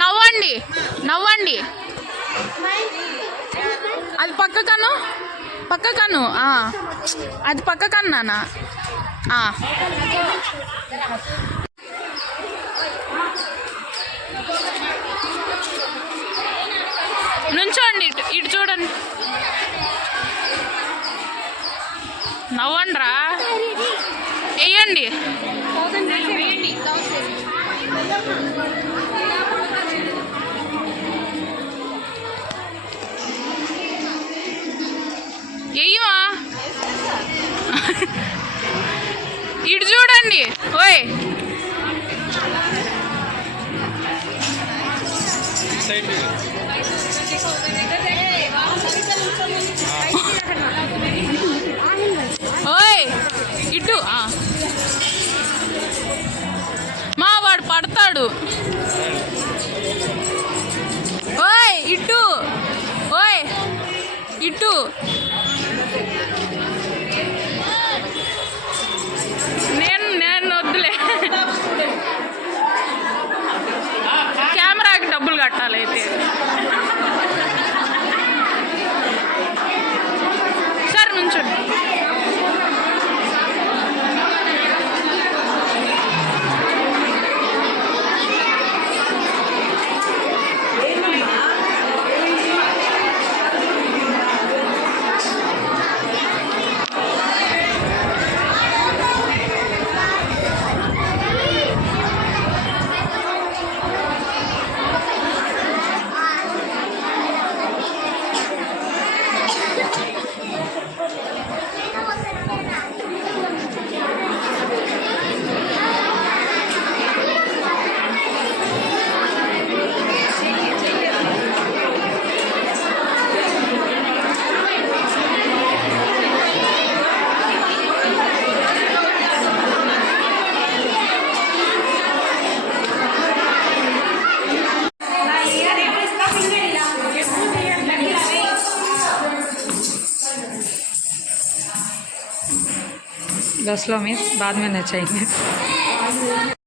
నవ్వండి నవ్వండి. అది పక్కకను పక్కకను అది పక్కకను నాన్న. నుంచోండి, ఇటు చూడండి. నవ్వండి రా, వేయండి. ఏమా ఇటు చూడండి. ఓయ్ ఓయ్ ఇటు మా వాడు పడతాడు. ఓయ్ ఇటు, ఓయ్ ఇటు. నేను వద్దులే, కెమెరాకి డబ్బులు కట్టాలి అయితే. సరే నుంచోండి. दस लो में बाद में नचाएंगे।